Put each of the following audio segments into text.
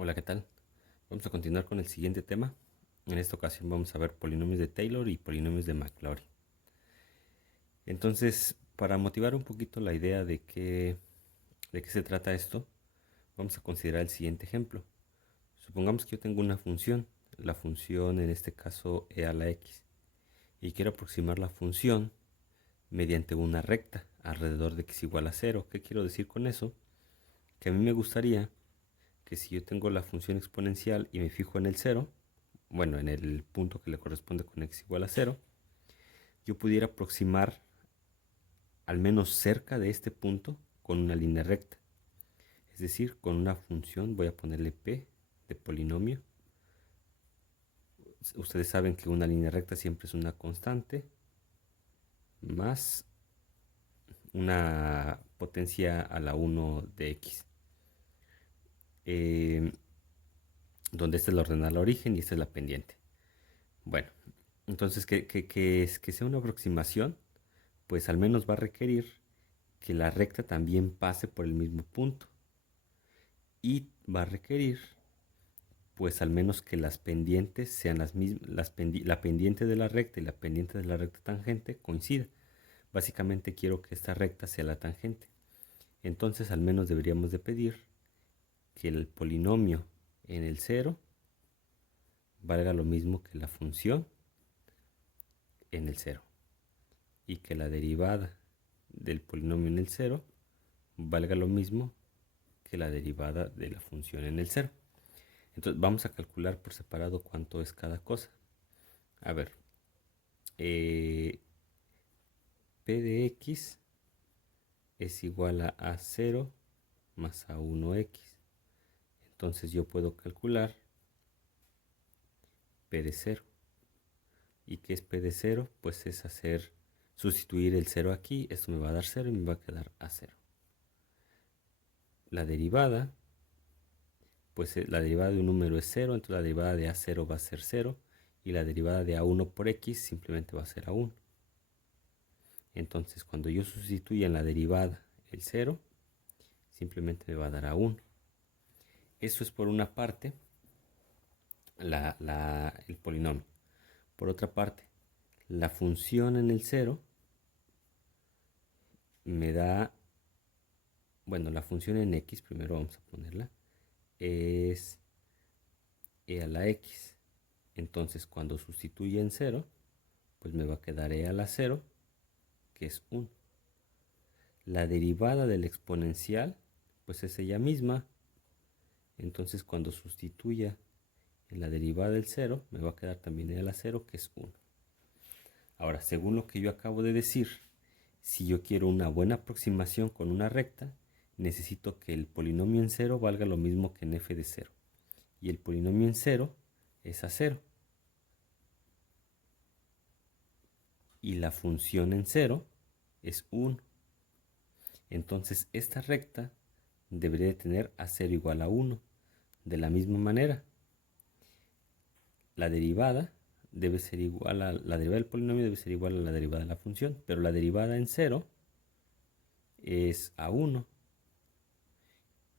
Hola, ¿qué tal? Vamos a continuar con el siguiente tema. En esta ocasión vamos a ver polinomios de Taylor y polinomios de Maclaurin. Entonces, para motivar un poquito la idea de qué se trata esto, vamos a considerar el siguiente ejemplo. Supongamos que yo tengo una función, la función en este caso e a la x, y quiero aproximar la función mediante una recta alrededor de x igual a 0. ¿Qué quiero decir con eso? Que a mí me gustaría que si yo tengo la función exponencial y me fijo en el 0, bueno, en el punto que le corresponde con x igual a 0, yo pudiera aproximar al menos cerca de este punto con una línea recta. Es decir, con una función, voy a ponerle p de polinomio. Ustedes saben que una línea recta siempre es una constante más una potencia a la 1 de x. Donde esta es la ordenada al origen y esta es la pendiente. Bueno, entonces que sea una aproximación, pues al menos va a requerir que la recta también pase por el mismo punto y va a requerir pues al menos que las pendientes sean las mismas, la pendiente de la recta y la pendiente de la recta tangente coincida. Básicamente quiero que esta recta sea la tangente. Entonces al menos deberíamos de pedir que el polinomio en el 0 valga lo mismo que la función en el 0 y que la derivada del polinomio en el 0 valga lo mismo que la derivada de la función en el 0. Entonces vamos a calcular por separado cuánto es cada cosa. A ver, p de x es igual a a0 más a1x. Entonces yo puedo calcular p de 0. ¿Y qué es p de 0? Pues es sustituir el 0 aquí. Esto me va a dar 0 y me va a quedar a0. La derivada, pues la derivada de un número es 0, entonces la derivada de a0 va a ser 0 y la derivada de a1 por x simplemente va a ser a1. Entonces cuando yo sustituya en la derivada el 0, simplemente me va a dar a1. Eso es por una parte el polinomio. Por otra parte, la función en el 0 me da, bueno, la función en x, primero vamos a ponerla, es e a la x. Entonces cuando sustituya en 0, pues me va a quedar e a la 0, que es 1. La derivada del exponencial, pues es ella misma. Entonces cuando sustituya en la derivada del 0, me va a quedar también e a la 0, que es 1. Ahora, según lo que yo acabo de decir, si yo quiero una buena aproximación con una recta, necesito que el polinomio en 0 valga lo mismo que en f de 0. Y el polinomio en 0 es a 0. Y la función en 0 es 1. Entonces esta recta debería de tener a 0 igual a 1. De la misma manera, la derivada debe ser igual a la derivada del polinomio debe ser igual a la derivada de la función, pero la derivada en 0 es a 1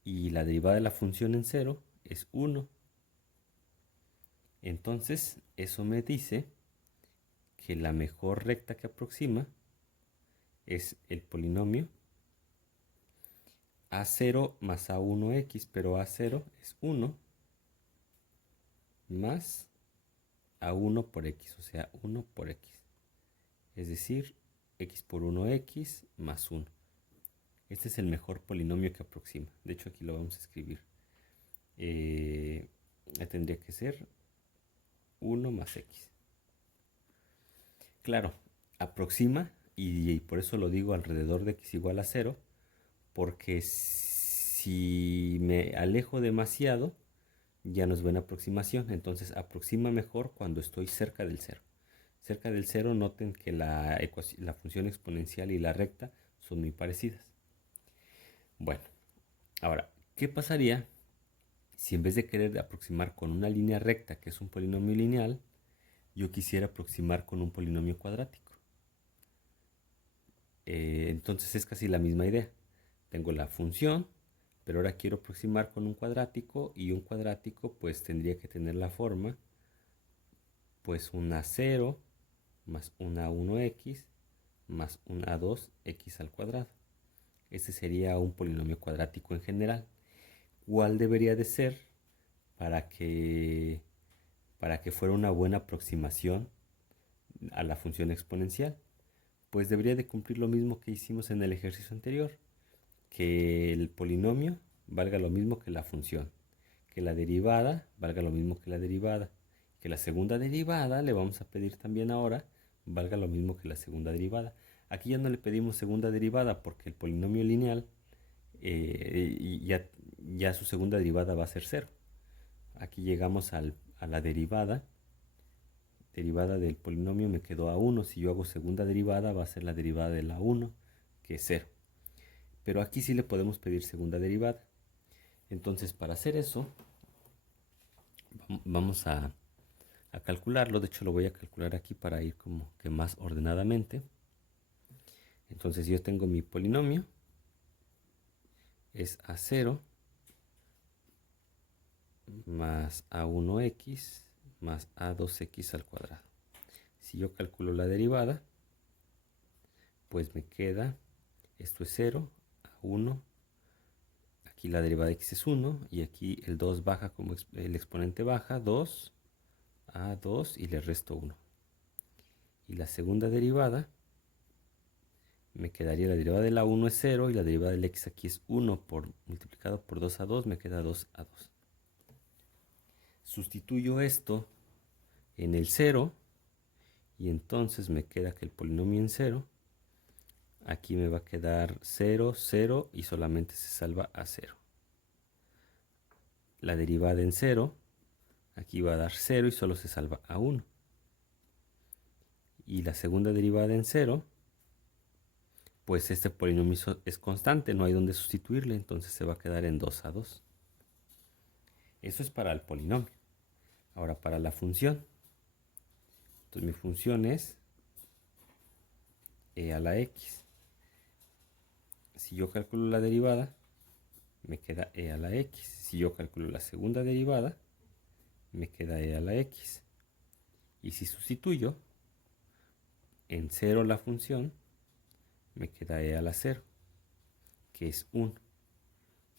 y la derivada de la función en 0 es 1. Entonces eso me dice que la mejor recta que aproxima es el polinomio a0 más a1x, pero a0 es 1 más a1 por x, o sea 1 por x. Es decir, x por 1x más 1. Este es el mejor polinomio que aproxima. De hecho, aquí lo vamos a escribir. Tendría que ser 1 más x. Claro, aproxima, y por eso lo digo alrededor de x igual a 0, porque si me alejo demasiado, ya no es buena aproximación. Entonces aproxima mejor cuando estoy cerca del 0. Cerca del 0, noten que la función exponencial y la recta son muy parecidas. Bueno, ahora, ¿qué pasaría si en vez de querer aproximar con una línea recta, que es un polinomio lineal, yo quisiera aproximar con un polinomio cuadrático? Entonces es casi la misma idea. Tengo la función, pero ahora quiero aproximar con un cuadrático, y un cuadrático pues tendría que tener la forma pues una 0 más una 1x más una 2x al cuadrado. Este sería un polinomio cuadrático en general. ¿Cuál debería de ser para que, fuera una buena aproximación a la función exponencial? Pues debería de cumplir lo mismo que hicimos en el ejercicio anterior, que el polinomio valga lo mismo que la función, que la derivada valga lo mismo que la derivada, que la segunda derivada le vamos a pedir también ahora valga lo mismo que la segunda derivada. Aquí ya no le pedimos segunda derivada porque el polinomio lineal ya su segunda derivada va a ser 0. Aquí llegamos a la derivada del polinomio, me quedó a 1. Si yo hago segunda derivada va a ser la derivada de la 1, que es 0. Pero aquí sí le podemos pedir segunda derivada. Entonces, para hacer eso, vamos a calcularlo. De hecho, lo voy a calcular aquí para ir como que más ordenadamente. Entonces, yo tengo mi polinomio, es a0 más a1x más a2x al cuadrado. Si yo calculo la derivada, pues me queda, esto es 0, a1, aquí la derivada de x es 1, y aquí el 2 baja como el exponente baja, 2, a2, y le resto 1. Y la segunda derivada, me quedaría la derivada de la 1 es 0, y la derivada del x aquí es 1, multiplicado por 2 a 2, me queda 2 a 2. Sustituyo esto en el 0, y entonces me queda que el polinomio en 0, aquí me va a quedar 0, 0, y solamente se salva a 0. La derivada en 0, aquí va a dar 0 y solo se salva a 1. Y la segunda derivada en 0, pues este polinomio es constante, no hay donde sustituirle, entonces se va a quedar en 2 a 2. Eso es para el polinomio. Ahora para la función. Entonces mi función es e a la x. Si yo calculo la derivada, me queda e a la x. Si yo calculo la segunda derivada, me queda e a la x. Y si sustituyo en 0 la función, me queda e a la 0, que es 1.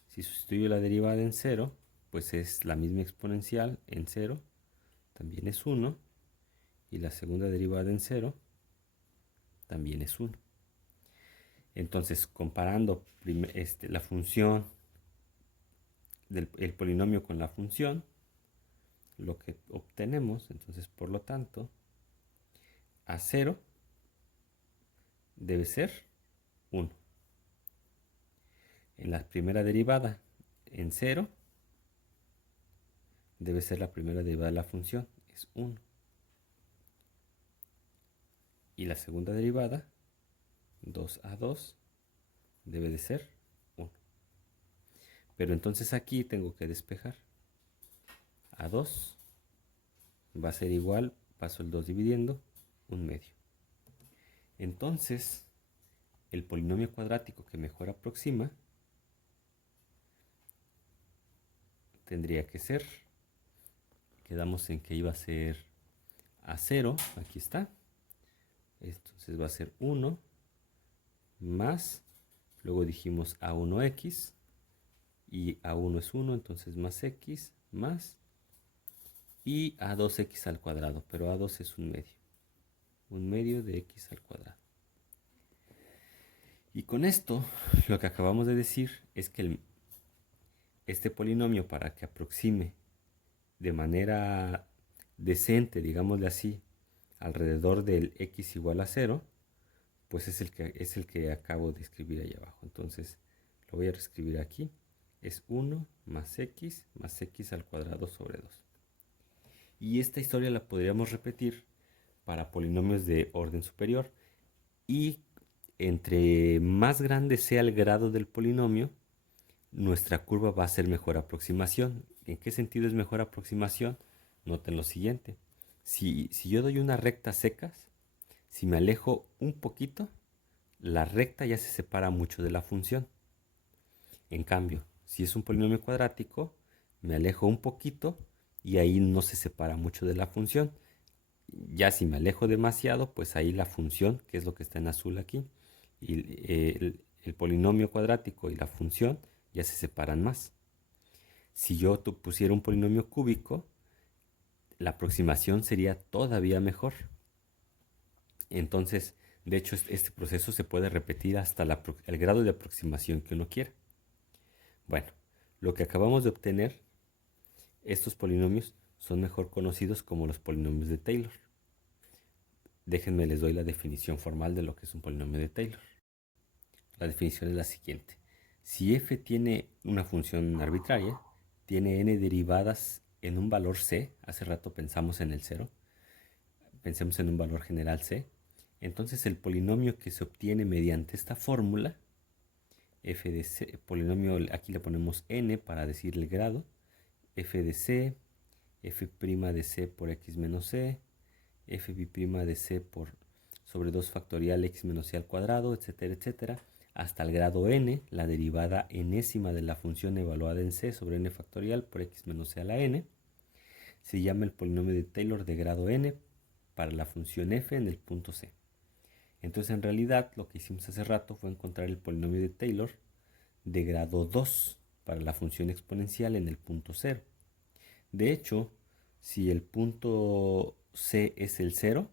Si sustituyo la derivada en 0, pues es la misma exponencial en 0, también es 1. Y la segunda derivada en 0 también es 1. Entonces, comparando la función del polinomio con la función, lo que obtenemos, entonces, por lo tanto, a0 debe ser 1. En la primera derivada en 0 debe ser la primera derivada de la función, es 1. Y la segunda derivada, 2 a 2, debe de ser 1. Pero entonces aquí tengo que despejar. A 2 va a ser igual, paso el 2 dividiendo, 1/2. Entonces, el polinomio cuadrático que mejor aproxima tendría que ser, quedamos en que iba a ser a0, aquí está. Entonces va a ser 1 más, luego dijimos a1x, y a1 es 1, entonces más x, más, y a2x al cuadrado, pero a2 es 1/2 de x al cuadrado. Y con esto, lo que acabamos de decir es que este polinomio, para que aproxime de manera decente, digámosle así, alrededor del x igual a 0, pues es el que acabo de escribir ahí abajo. Entonces, lo voy a reescribir aquí. Es 1 más x al cuadrado sobre 2. Y esta historia la podríamos repetir para polinomios de orden superior. Y entre más grande sea el grado del polinomio, nuestra curva va a ser mejor aproximación. ¿En qué sentido es mejor aproximación? Noten lo siguiente. Si yo doy unas rectas secas, si me alejo un poquito, la recta ya se separa mucho de la función. En cambio, Si es un polinomio cuadrático, me alejo un poquito y ahí no se separa mucho de la función. Ya si me alejo demasiado, pues ahí la función, que es lo que está en azul aquí, y el polinomio cuadrático y la función ya se separan más. Si yo pusiera un polinomio cúbico, la aproximación sería todavía mejor. Entonces, de hecho, este proceso se puede repetir hasta el grado de aproximación que uno quiera. Bueno, lo que acabamos de obtener, estos polinomios son mejor conocidos como los polinomios de Taylor. Déjenme les doy la definición formal de lo que es un polinomio de Taylor. La definición es la siguiente. Si f tiene una función arbitraria, tiene n derivadas en un valor c, hace rato pensamos en el 0, pensemos en un valor general c, entonces el polinomio que se obtiene mediante esta fórmula, f de c, polinomio, aquí le ponemos n para decir el grado, f de c, f' de c por x menos c, f' de c por sobre 2 factorial x menos c al cuadrado, etcétera, etcétera, hasta el grado n, la derivada enésima de la función evaluada en c sobre n factorial por x menos c a la n, se llama el polinomio de Taylor de grado n para la función f en el punto c. Entonces, en realidad, lo que hicimos hace rato fue encontrar el polinomio de Taylor de grado 2 para la función exponencial en el punto 0. De hecho, si el punto c es el 0,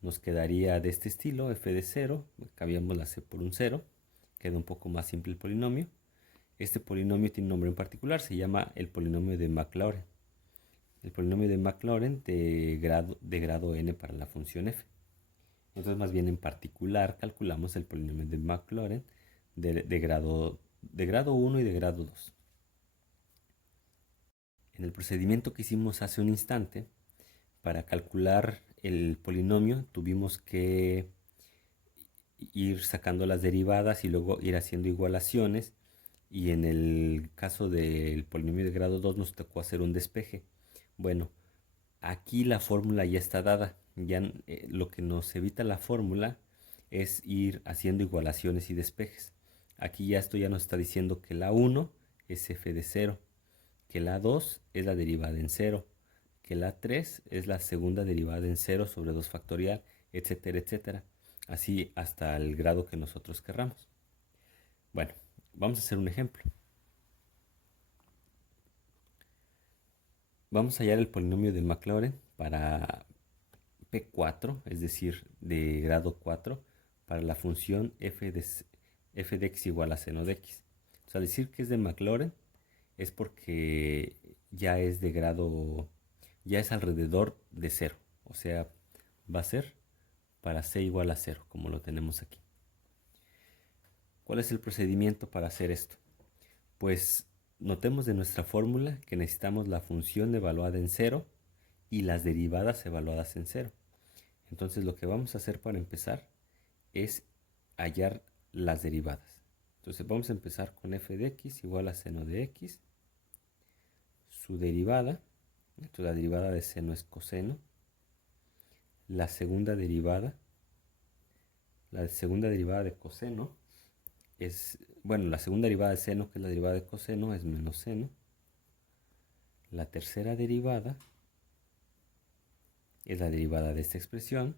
nos quedaría de este estilo, f de 0, cambiamos la c por un 0, queda un poco más simple el polinomio. Este polinomio tiene un nombre en particular, se llama el polinomio de Maclaurin. El polinomio de Maclaurin de grado n para la función f. Entonces, más bien en particular, calculamos el polinomio de Maclaurin de grado 1 y de grado 2. En el procedimiento que hicimos hace un instante, para calcular el polinomio tuvimos que ir sacando las derivadas y luego ir haciendo igualaciones, y en el caso del polinomio de grado 2 nos tocó hacer un despeje. Bueno, aquí la fórmula ya está dada, ya lo que nos evita la fórmula es ir haciendo igualaciones y despejes. Aquí ya esto ya nos está diciendo que la 1 es f de 0, que la 2 es la derivada en 0, que la 3 es la segunda derivada en 0 sobre 2 factorial, etcétera, etcétera. Así hasta el grado que nosotros querramos. Bueno, vamos a hacer un ejemplo. Vamos a hallar el polinomio de Maclaurin para P4, es decir, de grado 4, para la función f de x igual a seno de x. O sea, decir que es de Maclaurin es porque ya es de grado, ya es alrededor de 0. O sea, va a ser para c igual a 0, como lo tenemos aquí. ¿Cuál es el procedimiento para hacer esto? Pues notemos de nuestra fórmula que necesitamos la función evaluada en 0 y las derivadas evaluadas en 0. Entonces lo que vamos a hacer para empezar es hallar las derivadas. Entonces vamos a empezar con f de x igual a seno de x, su derivada, entonces la derivada de seno es coseno, la segunda derivada de coseno es, bueno, la segunda derivada de seno, que es la derivada de coseno, es menos seno. La tercera derivada es la derivada de esta expresión.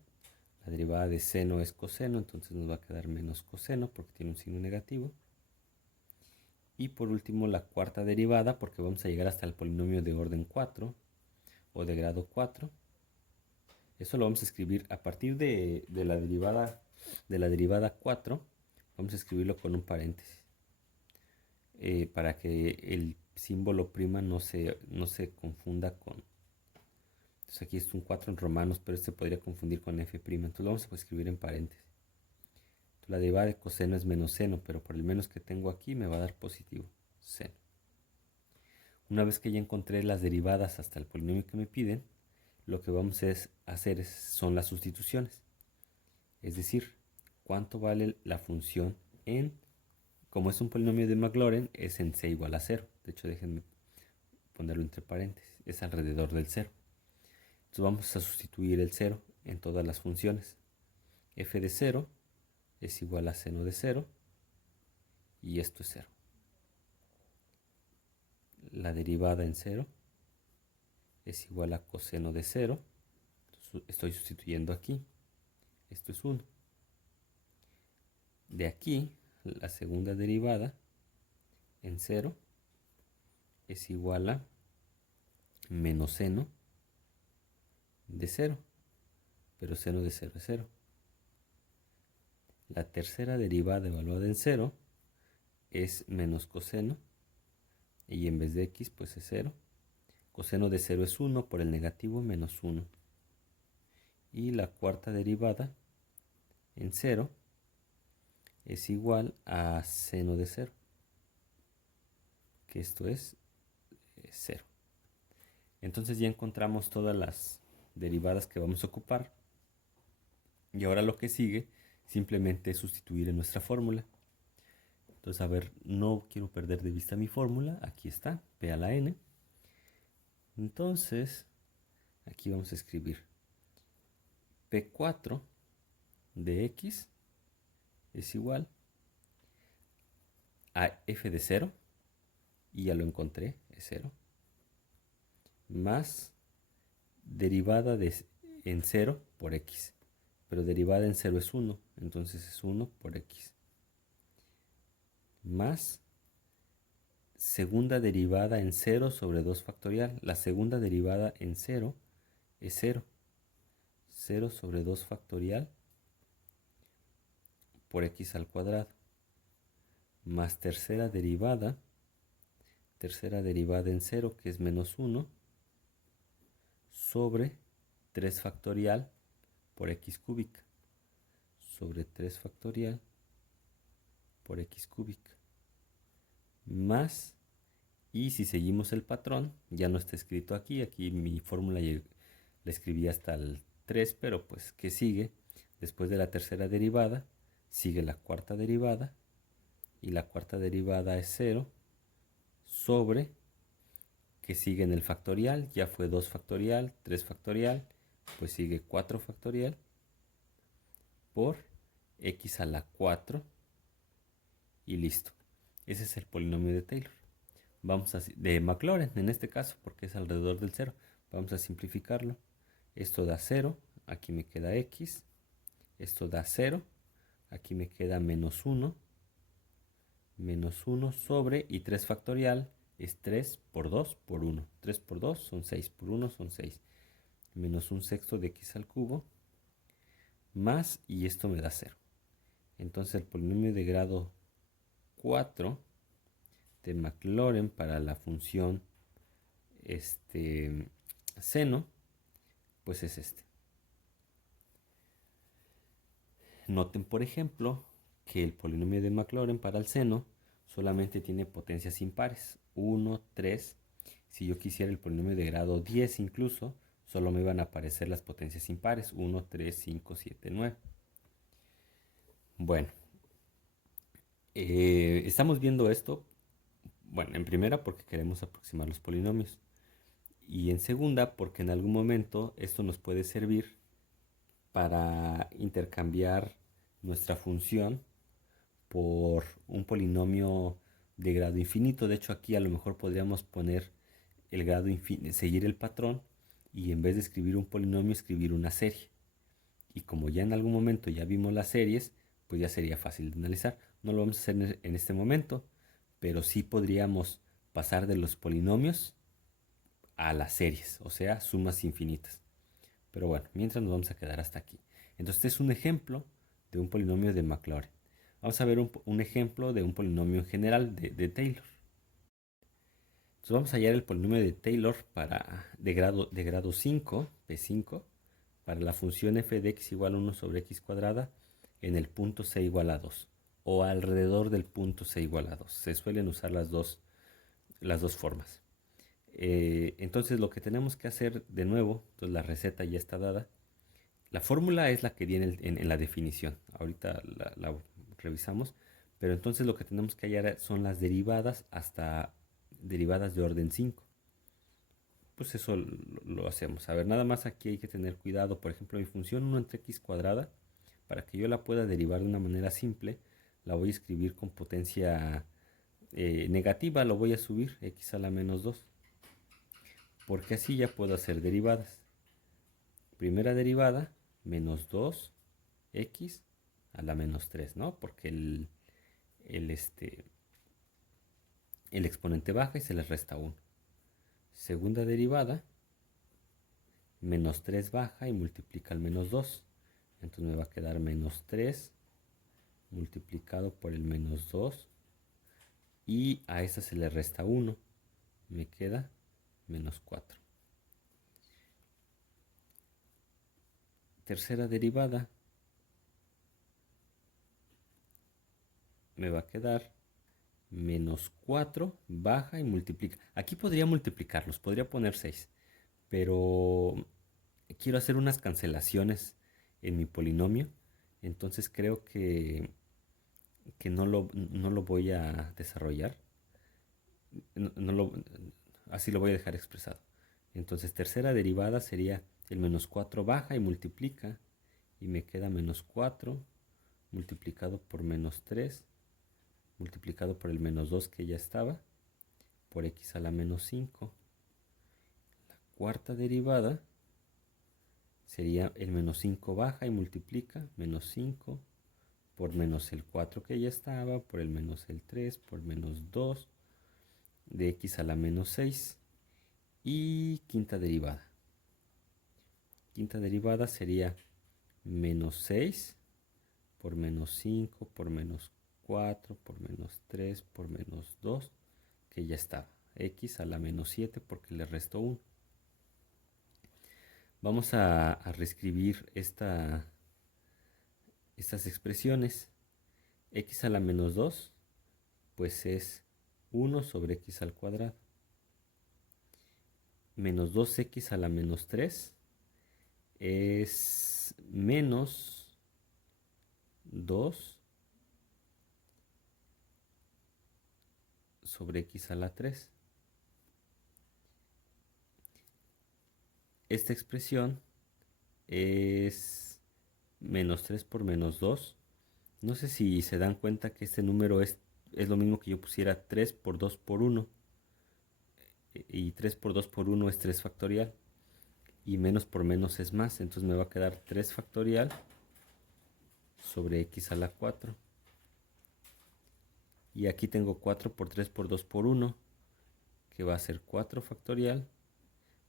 La derivada de seno es coseno, entonces nos va a quedar menos coseno porque tiene un signo negativo. Y por último, la cuarta derivada, porque vamos a llegar hasta el polinomio de orden 4 o de grado 4. Eso lo vamos a escribir a partir de la derivada 4. Vamos a escribirlo con un paréntesis para que el símbolo prima no se confunda con... Entonces aquí es un 4 en romanos, pero este podría confundir con f'. Entonces lo vamos a escribir en paréntesis. Entonces la derivada de coseno es menos seno, pero por el menos que tengo aquí me va a dar positivo, seno. Una vez que ya encontré las derivadas hasta el polinomio que me piden, lo que vamos a hacer son las sustituciones. Es decir, cuánto vale la función en, como es un polinomio de Maclaurin, es en c igual a 0. De hecho, déjenme ponerlo entre paréntesis, es alrededor del 0. Entonces vamos a sustituir el 0 en todas las funciones. F de 0 es igual a seno de 0 y esto es 0. la derivada en 0 es igual a coseno de 0. Estoy sustituyendo aquí. Esto es 1. De aquí, la segunda derivada en 0 es igual a menos seno de 0. Pero seno de 0 es 0. La tercera derivada evaluada en 0 es menos coseno. Y en vez de x, pues es 0. Coseno de 0 es 1, por el negativo menos 1. Y la cuarta derivada en 0 es igual a seno de 0, que esto es 0. Entonces ya encontramos todas las derivadas que vamos a ocupar. Y ahora lo que sigue simplemente es sustituir en nuestra fórmula. Entonces, a ver, no quiero perder de vista mi fórmula. Aquí está, p a la n. Entonces, aquí vamos a escribir p4 de x es igual a f de 0, y ya lo encontré, es 0, más derivada en 0 por x. Pero derivada en 0 es 1, entonces es 1 por x. Más segunda derivada en 0 sobre 2 factorial. La segunda derivada en 0 es 0. 0 sobre 2 factorial por x al cuadrado. Más tercera derivada en 0, que es menos 1, sobre 3 factorial por x cúbica. Sobre 3 factorial por x cúbica. Más, y si seguimos el patrón, ya no está escrito aquí. Aquí mi fórmula la escribí hasta el 3, pero pues, ¿qué sigue? Después de la tercera derivada, sigue la cuarta derivada. Y la cuarta derivada es 0 sobre, que sigue en el factorial, ya fue 2 factorial, 3 factorial, pues sigue 4 factorial por x a la 4 y listo. Ese es el polinomio de Taylor. Vamos a, de Maclaurin en este caso, porque es alrededor del 0. Vamos a simplificarlo. Esto da 0, aquí me queda x. Esto da 0, aquí me queda menos 1. Menos 1 sobre, y 3 factorial es 3 por 2 por 1. 3 por 2 son 6, por 1 son 6. Menos 1 sexto de x al cubo, más, y esto me da 0. Entonces el polinomio de grado 4 de Maclaurin para la función seno, pues es este. Noten, por ejemplo, que el polinomio de Maclaurin para el seno solamente tiene potencias impares, 1, 3. Si yo quisiera el polinomio de grado 10 incluso, solo me iban a aparecer las potencias impares, 1, 3, 5, 7, 9. Bueno, estamos viendo esto, bueno, en primera porque queremos aproximar los polinomios, y en segunda porque en algún momento esto nos puede servir para intercambiar nuestra función por un polinomio de grado infinito. De hecho, aquí a lo mejor podríamos poner el grado infinito, seguir el patrón, y en vez de escribir un polinomio, escribir una serie. Y como ya en algún momento ya vimos las series, pues ya sería fácil de analizar. No lo vamos a hacer en este momento, pero sí podríamos pasar de los polinomios a las series, o sea, sumas infinitas. Pero bueno, mientras nos vamos a quedar hasta aquí. Entonces, este es un ejemplo de un polinomio de Maclaurin. Vamos a ver un ejemplo de un polinomio en general de Taylor. Entonces vamos a hallar el polinomio de Taylor de grado 5, P5, para la función f de x igual a 1 sobre x cuadrada en el punto c igual a 2, o alrededor del punto c igual a 2. Se suelen usar las dos formas. Entonces lo que tenemos que hacer de nuevo, entonces la receta ya está dada. La fórmula es la que viene en la definición. Ahorita la revisamos. Pero entonces lo que tenemos que hallar son las derivadas hasta derivadas de orden 5. Pues eso lo hacemos. A ver, nada más aquí hay que tener cuidado. Por ejemplo, mi función 1 entre x cuadrada, para que yo la pueda derivar de una manera simple, la voy a escribir con potencia negativa lo voy a subir, x a la menos 2, porque así ya puedo hacer derivadas. Primera derivada, menos 2x a la menos 3, ¿no? Porque el, este, el exponente baja y se le resta 1. Segunda derivada, menos 3 baja y multiplica el menos 2. Entonces me va a quedar menos 3 multiplicado por el menos 2. Y a esta se le resta 1. Me queda menos 4. Tercera derivada, me va a quedar menos 4 baja y multiplica. Aquí podría multiplicarlos, podría poner 6, pero quiero hacer unas cancelaciones en mi polinomio, entonces creo que no lo voy a desarrollar. No, así lo voy a dejar expresado. Entonces tercera derivada sería el menos 4 baja y multiplica, y me queda menos 4 multiplicado por menos 3 multiplicado por el menos 2 que ya estaba, por x a la menos 5. La cuarta derivada sería el menos 5 baja y multiplica, menos 5 por menos el 4 que ya estaba, por el menos el 3, por menos 2, de x a la menos 6. Y quinta derivada. Quinta derivada sería menos 6 por menos 5, por menos 4, por menos 3, por menos 2, que ya estaba. X a la menos 7 porque le resto 1. Vamos a reescribir estas expresiones. X a la menos 2, pues es 1 sobre x al cuadrado. Menos 2x a la menos 3 es menos 2 sobre x a la 3. Esta expresión es menos 3 por menos 2. No sé si se dan cuenta que este número es lo mismo que yo pusiera 3 por 2 por 1. Y 3 por 2 por 1 es 3 factorial. Y menos por menos es más. Entonces me va a quedar 3 factorial sobre x a la 4. Y aquí tengo 4 por 3 por 2 por 1, que va a ser 4 factorial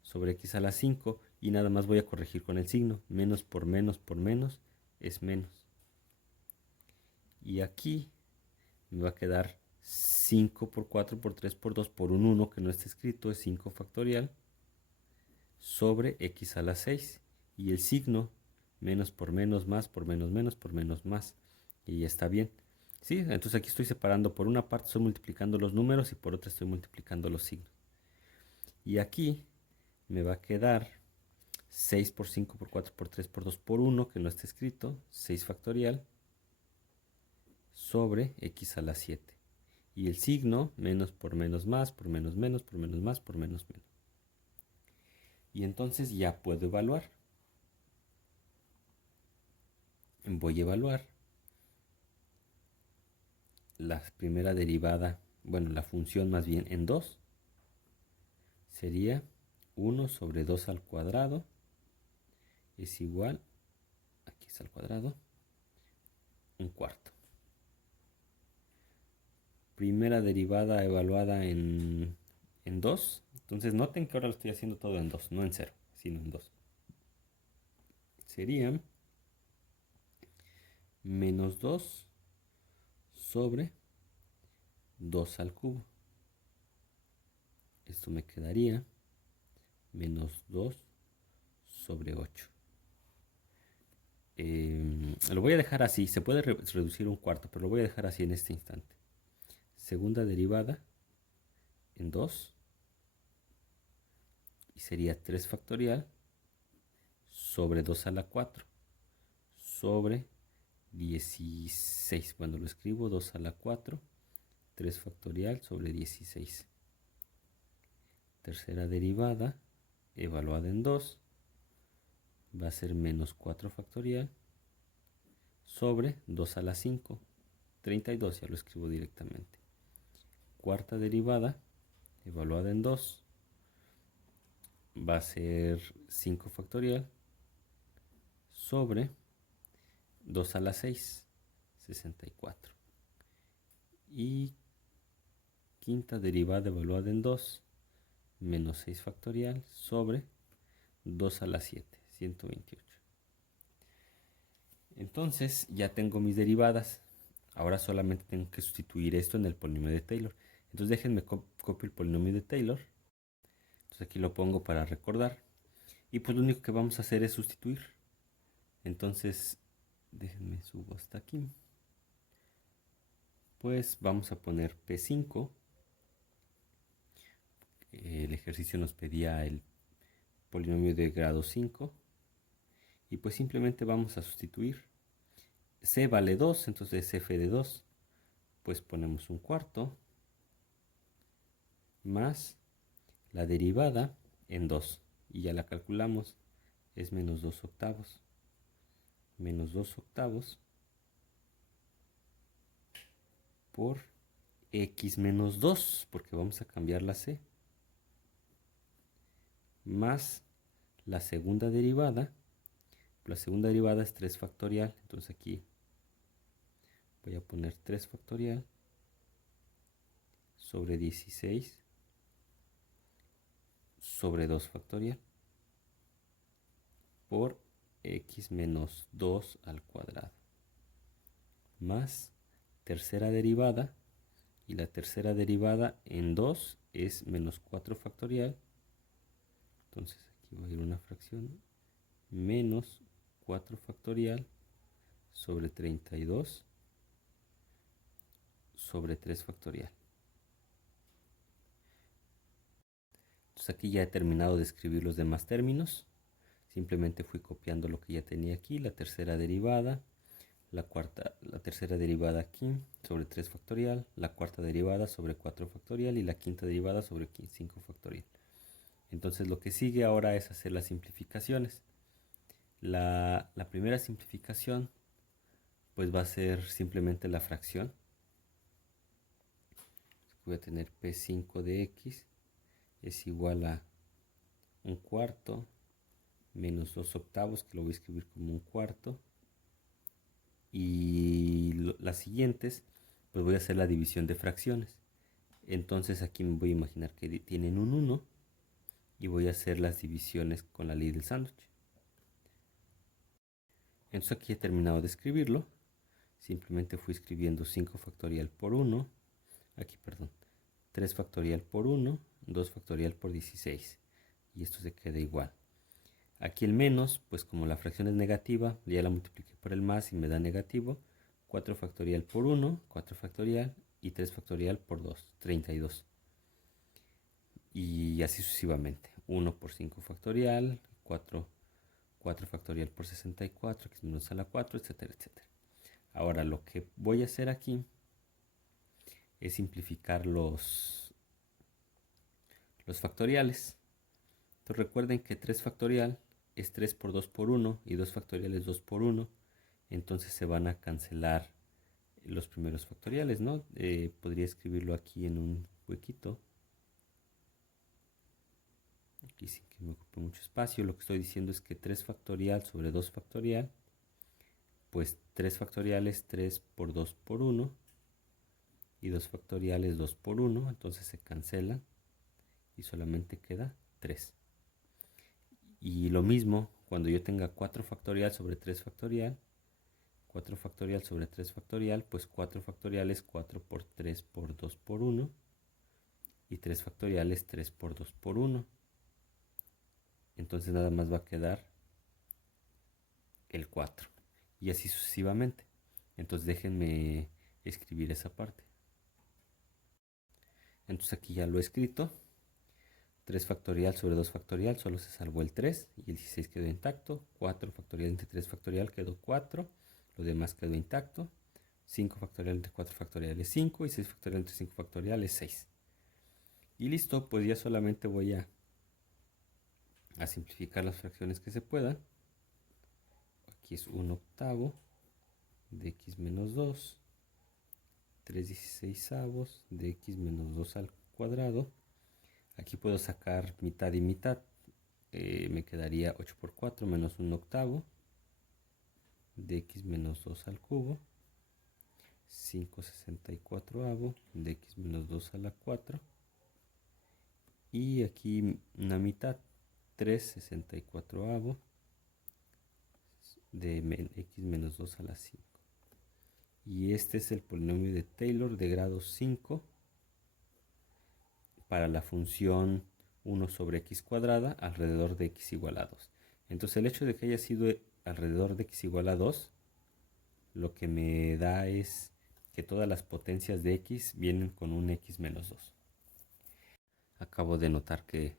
sobre x a la 5. Y nada más voy a corregir con el signo. Menos por menos es menos. Y aquí me va a quedar 5 por 4 por 3 por 2 por un 1 que no está escrito, es 5 factorial sobre x a la 6. Y el signo, menos por menos, más por menos, menos por menos, más. Y ya está bien. ¿Sí? Entonces aquí estoy separando. Por una parte estoy multiplicando los números y por otra estoy multiplicando los signos. Y aquí me va a quedar 6 por 5 por 4 por 3 por 2 por 1 que no está escrito, 6 factorial sobre x a la 7. Y el signo, menos por menos más, por menos menos, por menos más, por menos menos. Y entonces ya puedo evaluar. Voy a evaluar la primera derivada, bueno, la función más bien en 2. Sería 1 sobre 2 al cuadrado es igual, aquí está al cuadrado, un cuarto. Primera derivada evaluada en 2. Entonces noten que ahora lo estoy haciendo todo en 2, no en 0, sino en 2. Sería menos 2 sobre 2 al cubo. Esto me quedaría menos 2 sobre 8. Lo voy a dejar así. Se puede reducir un cuarto, pero lo voy a dejar así en este instante. Segunda derivada en 2. Y sería 3 factorial sobre 2 a la 4. Sobre 16. Cuando lo escribo, 2 a la 4. 3 factorial sobre 16. Tercera derivada evaluada en 2 va a ser menos 4 factorial sobre 2 a la 5. 32, ya lo escribo directamente. cuarta derivada evaluada en 2 va a ser 5 factorial sobre 2 a la 6, 64. Y quinta derivada evaluada en 2 menos 6 factorial sobre 2 a la 7, 128. Entonces ya tengo mis derivadas. Ahora solamente tengo que sustituir esto en el polinomio de Taylor. Entonces déjenme copio el polinomio de Taylor. Entonces aquí lo pongo para recordar. Y pues lo único que vamos a hacer es sustituir. Entonces déjenme subo hasta aquí. Pues vamos a poner P5. El ejercicio nos pedía el polinomio de grado 5. Y pues simplemente vamos a sustituir. C vale 2, entonces f de 2. Pues ponemos un cuarto más la derivada en 2. Y ya la calculamos. Es menos 2 octavos. Menos 2 octavos por x menos 2, porque vamos a cambiar la c, más la segunda derivada. La segunda derivada es 3 factorial, entonces aquí voy a poner 3 factorial sobre 16 sobre 2 factorial por x menos 2 al cuadrado, más tercera derivada, y la tercera derivada en 2 es menos 4 factorial. Entonces aquí va a ir una fracción, menos 4 factorial sobre 32 sobre 3 factorial. Entonces aquí ya he terminado de escribir los demás términos. Simplemente fui copiando lo que ya tenía aquí, la tercera derivada, la tercera derivada aquí sobre 3 factorial, la cuarta derivada sobre 4 factorial y la quinta derivada sobre 5 factorial. Entonces lo que sigue ahora es hacer las simplificaciones. La primera simplificación pues va a ser simplemente la fracción. Voy a tener P5 de x es igual a un cuarto menos 2 octavos, que lo voy a escribir como un cuarto. Y las siguientes, pues voy a hacer la división de fracciones. Entonces aquí me voy a imaginar que tienen un 1 y voy a hacer las divisiones con la ley del sándwich. Entonces aquí he terminado de escribirlo. Simplemente fui escribiendo 5 factorial por 1. Aquí, perdón. 3 factorial por 1, 2 factorial por 16. Y esto se queda igual. Aquí el menos, pues como la fracción es negativa, ya la multipliqué por el más y me da negativo. 4 factorial por 1, 4 factorial, y 3 factorial por 2, 32. Y así sucesivamente. 1 por 5 factorial, 4 factorial por 64, que es menos a la 4, etcétera, etcétera. Ahora lo que voy a hacer aquí es simplificar los factoriales. Entonces recuerden que 3 factorial es 3 por 2 por 1 y 2 factorial es 2 por 1. Entonces se van a cancelar los primeros factoriales, ¿no? Podría escribirlo aquí en un huequito. Aquí sin que me ocupe mucho espacio. Lo que estoy diciendo es que 3 factorial sobre 2 factorial, pues 3 factorial es 3 por 2 por 1 y 2 factorial es 2 por 1, entonces se cancelan y solamente queda 3. Y lo mismo cuando yo tenga 4 factorial sobre 3 factorial, 4 factorial sobre 3 factorial, pues 4 factorial es 4 por 3 por 2 por 1 y 3 factorial es 3 por 2 por 1. Entonces nada más va a quedar el 4 y así sucesivamente. Entonces déjenme escribir esa parte. Entonces aquí ya lo he escrito. 3 factorial sobre 2 factorial, solo se salvó el 3 y el 16 quedó intacto. 4 factorial entre 3 factorial quedó 4, lo demás quedó intacto. 5 factorial entre 4 factorial es 5 y 6 factorial entre 5 factorial es 6. Y listo, pues ya solamente voy a simplificar las fracciones que se puedan. Aquí es 1 octavo de x menos 2, 3/16 de x menos 2 al cuadrado. Aquí puedo sacar mitad y mitad. Me quedaría 8 por 4 menos 1/8 de x menos 2 al cubo. 5/64 de x menos 2 a la 4. Y aquí una mitad, 3/64 de x menos 2 a la 5. Y este es el polinomio de Taylor de grado 5 para la función 1 sobre x cuadrada alrededor de x igual a 2. Entonces el hecho de que haya sido alrededor de x igual a 2, lo que me da es que todas las potencias de x vienen con un x menos 2. Acabo de notar que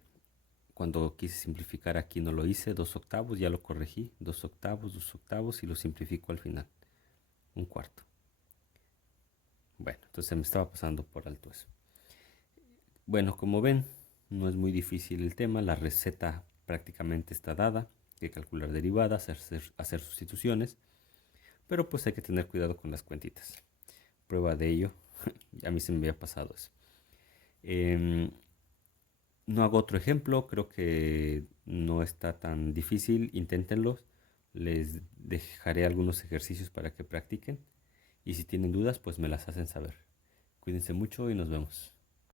cuando quise simplificar aquí no lo hice, 2/8, ya lo corregí, 2/8, 2/8 y lo simplifico al final, 1/4. Bueno, entonces me estaba pasando por alto eso. Bueno, como ven, no es muy difícil el tema, la receta prácticamente está dada, hay que calcular derivadas, hacer sustituciones, pero pues hay que tener cuidado con las cuentitas. Prueba de ello, a mí se me había pasado eso. No hago otro ejemplo, creo que no está tan difícil, inténtenlo. Les dejaré algunos ejercicios para que practiquen y si tienen dudas pues me las hacen saber. Cuídense mucho y nos vemos.